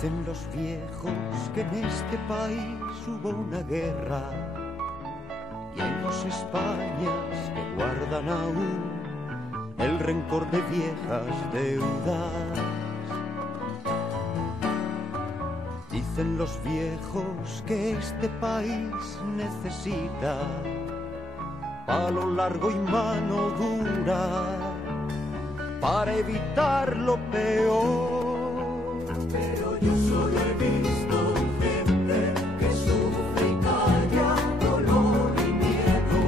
Dicen los viejos que en este país hubo una guerra y hay dos Españas que guardan aún el rencor de viejas deudas. Dicen los viejos que este país necesita palo largo y mano dura para evitar lo peor. Pero yo solo he visto gente que sufre y calla dolor y miedo,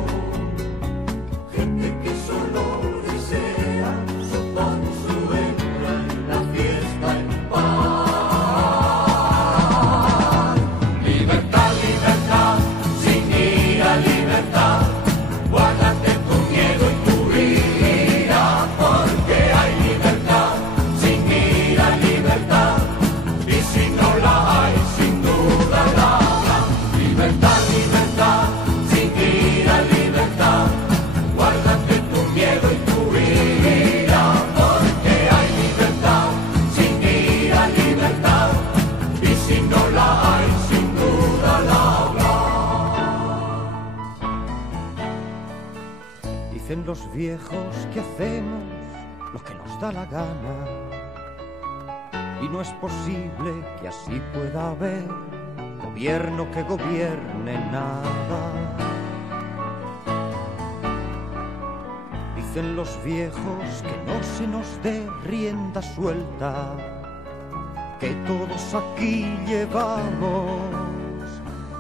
gente que solo desea su consuelo en la fiesta en paz. Libertad, libertad, sin ira, libertad, guárdate tu miedo y tu ira, porque hay libertad, sin ira, libertad. Y si no la hay, sin duda la habrá. Libertad, libertad, sin ira, libertad. Guárdate tu miedo y tu ira, porque hay libertad, sin ira, libertad. Y si no la hay, sin duda la habrá. Dicen los viejos que hacemos lo que nos da la gana y no es posible que así pueda haber gobierno que gobierne nada. Dicen los viejos que no se nos dé rienda suelta, que todos aquí llevamos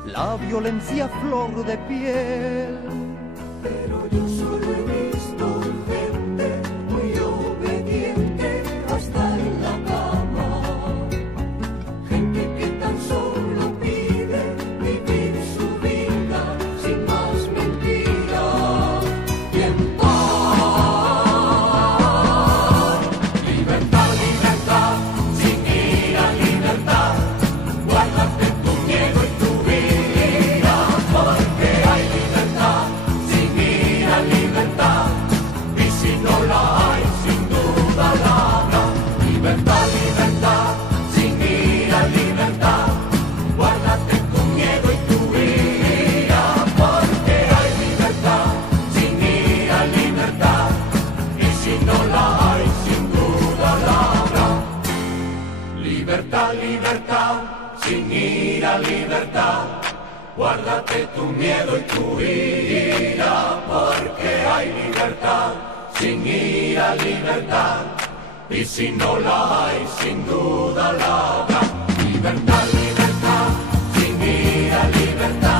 la violencia a flor de piel. Pero yo solo he visto gente muy obediente hasta en la cama, gente que tan solo pide vivir su vida sin más mentiras y en paz. Libertad, libertad, sin ira, libertad, guárdate tu miedo y tu ira, porque hay libertad, sin ira, libertad. Y si no la hay, sin duda la habrá. Libertad, libertad, sin ira, libertad. Guárdate tu miedo y tu ira, porque hay libertad, sin ira, libertad. Y si no la hay, sin duda la habrá. Libertad, libertad, sin ira, libertad. Guárdate tu miedo y tu ira, porque hay libertad, sin ira, libertad. Y si no la hay, sin duda la habrá. Libertad, libertad, sin ira, libertad.